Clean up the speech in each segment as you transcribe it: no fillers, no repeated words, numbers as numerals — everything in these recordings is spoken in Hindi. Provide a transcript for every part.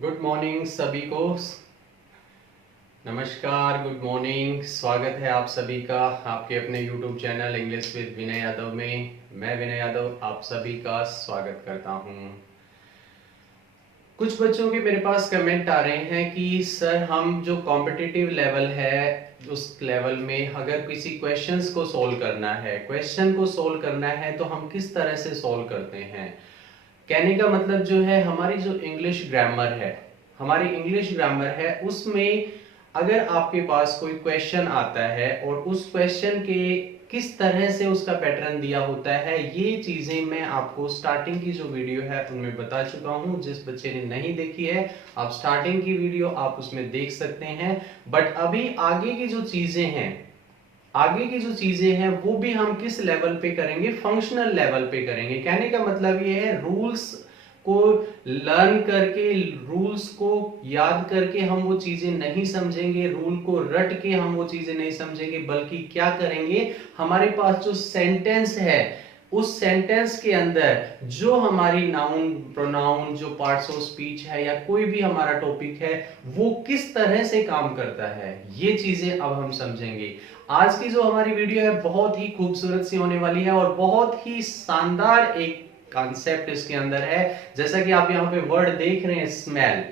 गुड मॉर्निंग सभी को। नमस्कार, गुड मॉर्निंग। स्वागत है आप सभी का आपके अपने YouTube channel English with Vinay Yadav में। मैं विनय यादव आप सभी का स्वागत करता हूं। कुछ बच्चों के मेरे पास कमेंट आ रहे हैं कि सर हम जो कॉम्पिटिटिव लेवल है उस लेवल में अगर किसी क्वेश्चंस को सोल्व करना है, क्वेश्चन को सोल्व करना है तो हम किस तरह से सोल्व करते हैं। कहने का मतलब जो है हमारी जो इंग्लिश ग्रामर है, हमारी इंग्लिश ग्रामर है उसमें अगर आपके पास कोई क्वेश्चन आता है और उस क्वेश्चन के किस तरह से उसका पैटर्न दिया होता है, ये चीजें मैं आपको स्टार्टिंग की जो वीडियो है उनमें बता चुका हूं। जिस बच्चे ने नहीं देखी है आप स्टार्टिंग की वीडियो आप उसमें देख सकते हैं। बट अभी आगे की जो चीजें हैं, आगे की जो चीजें हैं वो भी हम किस लेवल पे करेंगे, फंक्शनल लेवल पे करेंगे। कहने का मतलब ये है रूल्स को लर्न करके, रूल्स को याद करके हम वो चीजें नहीं समझेंगे, रूल को रट के हम वो चीजें नहीं समझेंगे, बल्कि क्या करेंगे, हमारे पास जो सेंटेंस है उस सेंटेंस के अंदर जो हमारी नाउन प्रोनाउन जो पार्ट्स ऑफ स्पीच है या कोई भी हमारा टॉपिक है वो किस तरह से काम करता है, ये चीजें अब हम समझेंगे। आज की जो हमारी वीडियो है बहुत ही खूबसूरत सी होने वाली है और बहुत ही शानदार एक कॉन्सेप्ट इसके अंदर है। जैसा कि आप यहाँ पे वर्ड देख रहे हैं स्मेल,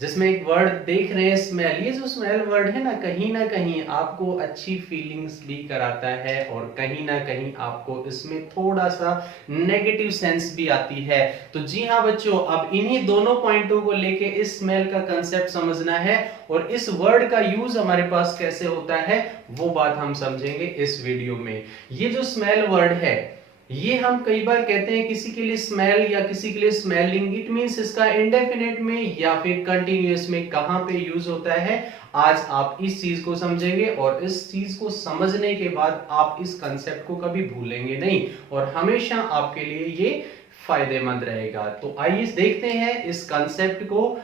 जिसमें एक वर्ड देख रहे हैं स्मेल, ये जो स्मेल वर्ड है ना कहीं आपको अच्छी फीलिंग्स भी कराता है और कहीं ना कहीं आपको इसमें थोड़ा सा नेगेटिव सेंस भी आती है। तो जी हाँ बच्चों, अब इन्हीं दोनों पॉइंटों को लेके इस स्मेल का कंसेप्ट समझना है और इस वर्ड का यूज हमारे पास कैसे होता है वो बात हम समझेंगे इस वीडियो में। ये जो स्मेल वर्ड है ये हम कई बार कहते हैं किसी के लिए स्मेल या किसी के लिए स्मेलिंग, इट मींस इसका इंडेफिनिट में या फिर कंटीन्यूअस में कहां पे यूज होता है। आज आप इस चीज को समझेंगे और इस चीज को समझने के बाद आप इस कंसेप्ट को कभी भूलेंगे नहीं और हमेशा आपके लिए ये फायदेमंद रहेगा। तो आइए देखते हैं इस कंसेप्ट को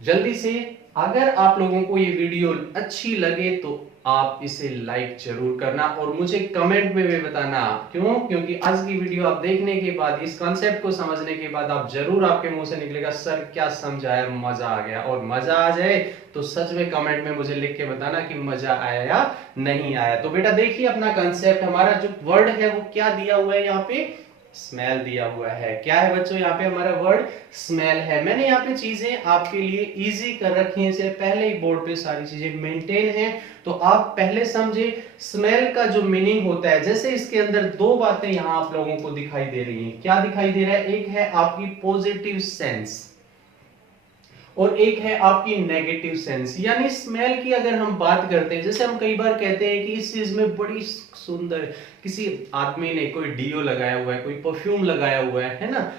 जल्दी से। अगर आप लोगों को ये वीडियो अच्छी लगे तो आप इसे लाइक जरूर करना और मुझे कमेंट में भी बताना। क्यों? क्योंकि आज की वीडियो आप देखने के बाद, इस कॉन्सेप्ट को समझने के बाद आप जरूर, आपके मुंह से निकलेगा सर क्या समझाया, मजा आ गया। और मजा आ जाए तो सच में कमेंट में मुझे लिख के बताना कि मजा आया या नहीं आया। तो बेटा देखिए अपना कॉन्सेप्ट, हमारा जो वर्ड है वो क्या दिया हुआ है, यहाँ पे स्मेल दिया हुआ है। क्या है बच्चों? यहाँ पे हमारा वर्ड स्मेल है। मैंने यहाँ पे चीजें आपके लिए इजी कर रखी हैं, इससे पहले ही बोर्ड पे सारी चीजें मेंटेन हैं तो आप पहले समझे स्मेल का जो मीनिंग होता है। जैसे इसके अंदर दो बातें यहाँ आप लोगों को दिखाई दे रही हैं। क्या दिखाई दे रहा है? एक है आपकी पॉजिटिव सेंस और एक है आपकी नेगेटिव सेंस। यानी स्मेल की अगर हम बात करते हैं, जैसे हम कई बार कहते हैं कि इस चीज में बड़ी सुंदर, किसी आदमी ने कोई डीओ लगाया हुआ है, कोई परफ्यूम लगाया हुआ है ना,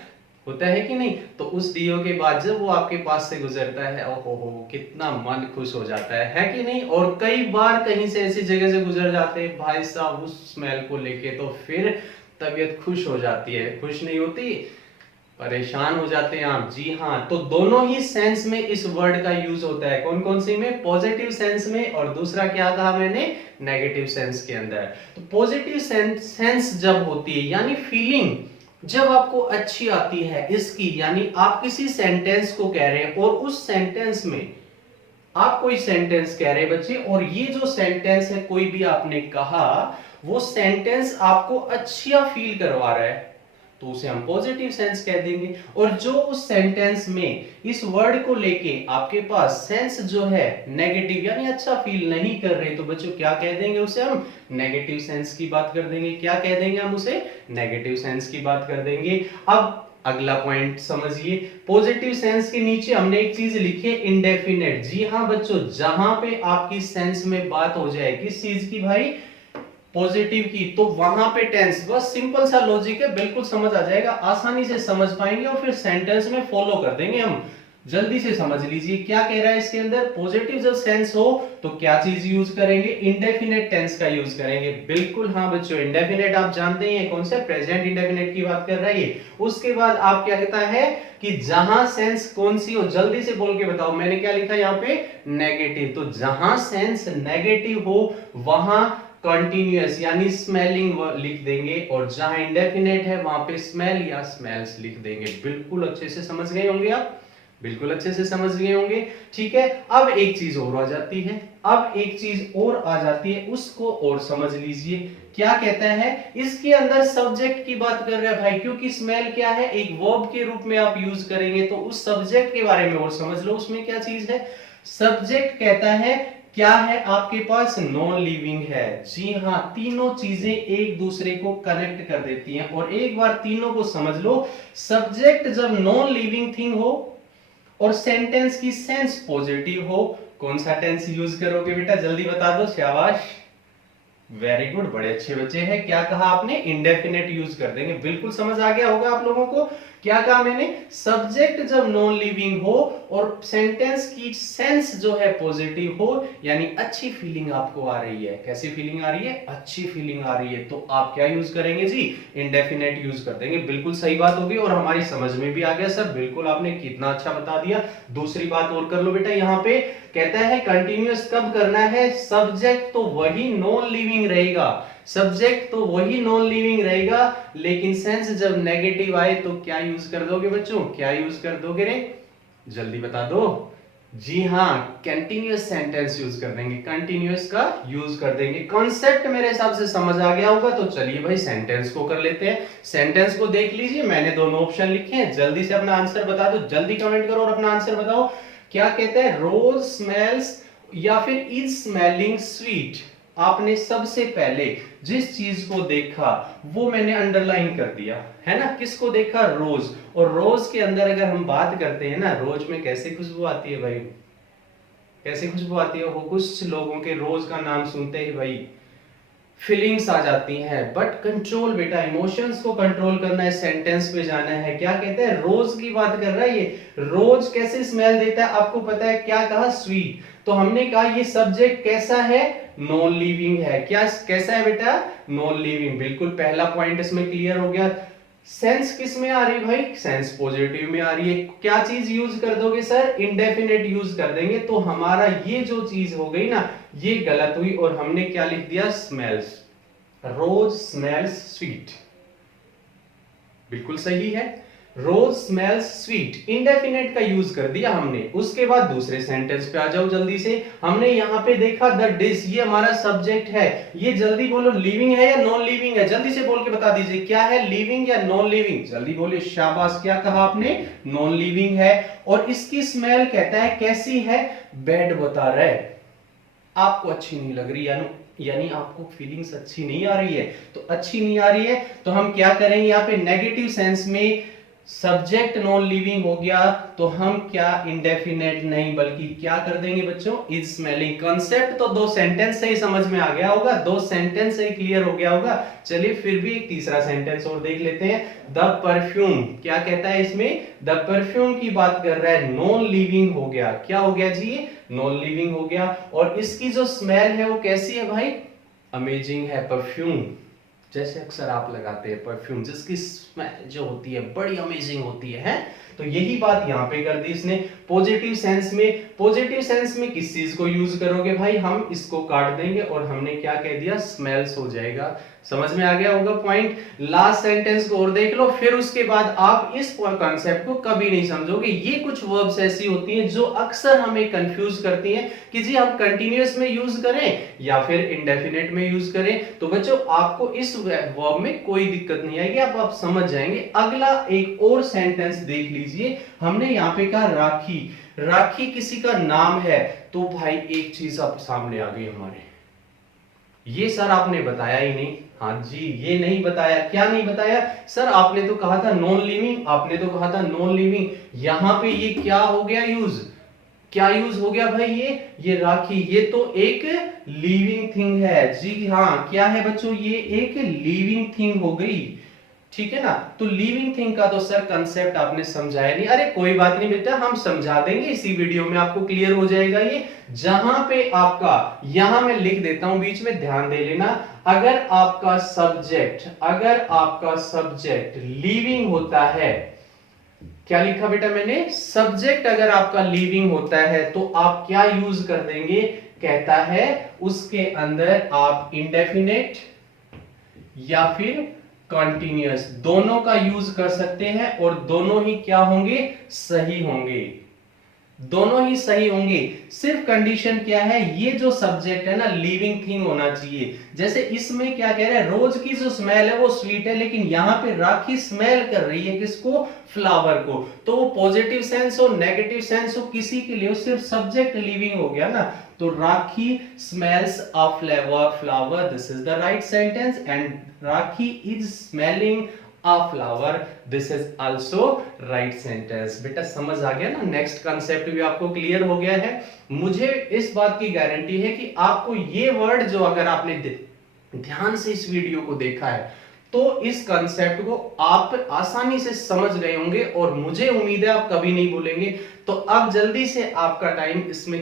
होता है कि नहीं? तो उस डीओ के बाद जब वो आपके पास से गुजरता है, ओहो हो कितना मन खुश हो जाता है कि नहीं? और कई बार कहीं से ऐसी जगह से गुजर जाते हैं भाई साहब उस स्मेल को लेके, तो फिर तबीयत खुश हो जाती है, खुश नहीं होती, परेशान हो जाते हैं आप। जी हाँ, तो दोनों ही सेंस में इस वर्ड का यूज होता है। कौन कौन सी में? पॉजिटिव सेंस में और दूसरा क्या कहा मैंने? नेगेटिव सेंस के अंदर। तो पॉजिटिव सेंस जब होती है यानी फीलिंग जब आपको अच्छी आती है इसकी, यानी आप किसी सेंटेंस को कह रहे हैं और उस सेंटेंस में आप कोई सेंटेंस कह रहे हैं बच्चे, और ये जो सेंटेंस है कोई भी आपने कहा, वो सेंटेंस आपको अच्छा फील करवा रहा है तो उसे हम पॉजिटिव सेंस कह देंगे। और जो उस सेंटेंस में इस वर्ड को लेके आपके पास सेंस जो है नेगेटिव यानी अच्छा फील नहीं कर रहे, तो बच्चों क्या कह देंगे? उसे हम नेगेटिव सेंस की बात कर देंगे। क्या कह देंगे हम उसे? नेगेटिव सेंस की बात कर देंगे। अब अगला पॉइंट समझिए, पॉजिटिव सेंस के नीचे हमने एक चीज लिखी है इंडेफिनेट। जी हाँ बच्चों, जहां पे आपकी सेंस में बात हो जाए किस चीज की भाई? पॉजिटिव की, तो वहां पे टेंस, बस सिंपल सा लॉजिक है, बिल्कुल समझ आ जाएगा, आसानी से समझ पाएंगे और फिर सेंटेंस में फॉलो कर देंगे हम। जल्दी से समझ लीजिए क्या कह रहा है इसके अंदर। पॉजिटिव जब सेंस हो तो क्या चीज यूज करेंगे? इंडेफिनेट टेंस का यूज करेंगे। बिल्कुल हाँ बच्चों, इंडेफिनेट आप जानते हैं कौन सा? प्रेजेंट इंडेफिनेट की बात कर रहा है। उसके बाद आप क्या कहता है कि जहां सेंस कौन सी हो, जल्दी से बोल के बताओ। मैंने क्या लिखा यहाँ पे? नेगेटिव। तो जहां सेंस नेगेटिव हो वहां कंटिन्यूअस यानी स्मेलिंग लिख देंगे और जहां इंडेफिनेट है वहां पे स्मेल या स्मेल्स लिख देंगे। बिल्कुल अच्छे से समझ गए होंगे आप। बिल्कुल अच्छे से समझ गए होंगे। ठीक है, अब एक चीज और आ जाती है, अब एक चीज और आ जाती है, उसको और समझ लीजिए। क्या कहता है, इसके अंदर सब्जेक्ट की बात कर रहा है भाई, क्योंकि स्मेल क्या है, एक वर्ब के रूप में आप यूज करेंगे, तो उस सब्जेक्ट के बारे में और समझ लो, उसमें क्या चीज है। सब्जेक्ट कहता है क्या है आपके पास, नॉन लिविंग है। जी हाँ, तीनों चीजें एक दूसरे को कनेक्ट कर देती हैं, और एक बार तीनों को समझ लो, सब्जेक्ट जब नॉन लिविंग थिंग हो और सेंटेंस की सेंस पॉजिटिव हो, कौन सा टेंस यूज करोगे बेटा, जल्दी बता दो, शाबाश, वेरी गुड, बड़े अच्छे बच्चे हैं। क्या कहा आपने, इंडेफिनेट यूज कर देंगे, बिल्कुल समझ आ गया होगा आप लोगों को। क्या कहा मैंने, सब्जेक्ट जब नॉन लिविंग हो और सेंटेंस की सेंस जो है पॉजिटिव हो, यानी अच्छी फीलिंग आपको आ रही है। कैसी फीलिंग आ रही है, अच्छी फीलिंग आ रही है, तो आप क्या यूज करेंगे जी, इंडेफिनेट यूज कर देंगे। बिल्कुल सही बात होगी, और हमारी समझ में भी आ गया सर, बिल्कुल आपने कितना अच्छा बता दिया। दूसरी बात और कर लो बेटा, यहाँ पे कहता है कंटिन्यूअस कब करना है, सब्जेक्ट तो वही नॉन लिविंग रहेगा, सब्जेक्ट तो वही नॉन लिविंग रहेगा, लेकिन सेंस जब नेगेटिव आए तो क्या यूज कर दोगे बच्चों, क्या यूज कर दोगे रे, जल्दी बता दो। जी हाँ, कंटिन्यूअस सेंटेंस यूज कर देंगे, कंटिन्यूअस का यूज कर देंगे। कॉन्सेप्ट मेरे हिसाब से समझ आ गया होगा, तो चलिए भाई सेंटेंस को कर लेते हैं। सेंटेंस को देख लीजिए, मैंने दोनों ऑप्शन लिखे हैं, जल्दी से अपना आंसर बता दो, जल्दी कमेंट करो और अपना आंसर बताओ। क्या कहते हैं, रोज स्मेल्स या फिर इज स्मेलिंग स्वीट। आपने सबसे पहले जिस चीज को देखा वो मैंने अंडरलाइन कर दिया है ना, किसको देखा, रोज। और रोज के अंदर अगर हम बात करते हैं ना, रोज में कैसे खुशबू आती है भाई, कैसे खुशबू आती है, वो कुछ लोगों के रोज का नाम सुनते ही भाई फीलिंग्स आ जाती हैं। बट कंट्रोल बेटा, इमोशंस को कंट्रोल करना है, सेंटेंस पे जाना है। क्या कहते हैं, रोज की बात कर रहा है ये, रोज कैसे स्मेल देता है आपको पता है, क्या कहा, स्वीट। तो हमने कहा ये सब्जेक्ट कैसा है, नॉन लिविंग है। क्या कैसा है बेटा, नॉन लिविंग, बिल्कुल पहला पॉइंट इसमें क्लियर हो गया। सेंस किस में आ रही है भाई, सेंस पॉजिटिव में आ रही है। क्या चीज यूज कर दोगे सर, इंडेफिनेट यूज कर देंगे, तो हमारा ये जो चीज हो गई ना, ये गलत हुई, और हमने क्या लिख दिया, स्मेल्स, रोज स्मेल्स स्वीट, बिल्कुल सही है, रोज स्मेल्स स्वीट, इंडेफिनेट का यूज कर दिया हमने। उसके बाद दूसरे सेंटेंस पे आ जाओ जल्दी से। हमने यहाँ पे देखा द डिश, ये हमारा सब्जेक्ट है, ये जल्दी बोलो लिविंग है या नॉन लिविंग है, जल्दी से बोल के बता दीजिए, क्या है, लिविंग या नॉन लिविंग, जल्दी बोलिए, शाबाश, क्या कहा आपने, नॉन लिविंग है। और इसकी स्मेल कहता है कैसी है, बैड बता रहा है, आपको अच्छी नहीं लग रही, यानी आपको फीलिंग्स अच्छी नहीं आ रही है। तो अच्छी नहीं आ रही है तो हम क्या करेंगे, यहाँ पे नेगेटिव सेंस में सब्जेक्ट नॉन लिविंग हो गया, तो हम क्या, इंडेफिनेट नहीं बल्कि क्या कर देंगे बच्चों, इज स्मेलिंग। कॉन्सेप्ट तो दो सेंटेंस से ही समझ में आ गया होगा, दो सेंटेंस से ही क्लियर हो गया होगा। चलिए फिर भी एक तीसरा सेंटेंस और देख लेते हैं। द परफ्यूम, क्या कहता है इसमें, द परफ्यूम की बात कर रहा है, नॉन लिविंग हो गया, क्या हो गया जी, नॉन लिविंग हो गया। और इसकी जो स्मेल है वो कैसी है भाई, अमेजिंग है। परफ्यूम जैसे अक्सर आप लगाते हैं परफ्यूम, जिसकी स्मेल जो होती है बड़ी अमेजिंग होती है। तो यही बात यहाँ पे कर दी इसने। पॉजिटिव सेंस में, पॉजिटिव सेंस में किस चीज को यूज करोगे भाई, हम इसको काट देंगे और हमने क्या कह दिया, स्मेल्स हो जाएगा। समझ में आ गया होगा पॉइंट। लास्ट सेंटेंस को और देख लो, फिर उसके बाद आप इस कॉन्सेप्ट को कभी नहीं समझोगे। ये कुछ वर्ब्स ऐसी होती हैं जो अक्सर हमें कंफ्यूज करती हैं कि जी हम कंटिन्यूअस में यूज करें या फिर इंडेफिनेट में यूज करें। तो बच्चों आपको इस वर्ब में कोई दिक्कत नहीं आएगी, आप समझ जाएंगे। अगला एक और सेंटेंस देख लीजिए, हमने यहाँ पे कहा राखी, राखी किसी का नाम है, तो भाई एक चीज आप सामने आ गई हमारे, ये सर आपने बताया ही नहीं। हाँ जी, ये नहीं बताया, क्या नहीं बताया सर, आपने तो कहा था नॉन लिविंग, आपने तो कहा था नॉन लिविंग, यहां पे ये क्या हो गया यूज, क्या यूज हो गया भाई, ये राखी, ये तो एक लिविंग थिंग है। जी हाँ, क्या है बच्चों, ये एक लिविंग थिंग हो गई, ठीक है ना। तो लिविंग थिंग का तो सर कंसेप्ट आपने समझाया नहीं। अरे कोई बात नहीं बेटा, हम समझा देंगे इसी वीडियो में, आपको क्लियर हो जाएगा ये। जहां पे आपका, यहां मैं लिख देता हूं बीच में, ध्यान दे लेना, अगर आपका सब्जेक्ट लिविंग होता है, क्या लिखा बेटा मैंने, सब्जेक्ट अगर आपका लिविंग होता है तो आप क्या यूज कर देंगे, कहता है उसके अंदर आप इंडेफिनेट या फिर कंटिन्यूअस दोनों का यूज कर सकते हैं, और दोनों ही क्या होंगे, सही होंगे। दोनों ही सही होंगे। सिर्फ कंडीशन क्या है, ये जो सब्जेक्ट है ना लिविंग थिंग होना चाहिए। जैसे इसमें क्या कह रहे हैं, रोज की जो स्मेल है वो स्वीट है, लेकिन यहां पे राखी स्मेल कर रही है किसको, फ्लावर को। तो वो पॉजिटिव सेंस हो नेगेटिव सेंस हो किसी के लिए, सिर्फ सब्जेक्ट लिविंग हो गया ना। तो Rakhi smells a flower, this is the right sentence. And Rakhi is smelling a flower, this is also right sentence। बेटा समझ आ गया ना, नेक्स्ट कंसेप्ट भी आपको क्लियर हो गया है। मुझे इस बात की गारंटी है कि आपको ये वर्ड जो अगर आपने ध्यान से इस वीडियो को देखा है तो इस कंसेप्ट को आप आसानी से समझ गए होंगे, और मुझे उम्मीद है आप कभी नहीं भूलेंगे। तो अब जल्दी से आपका टाइम इसमें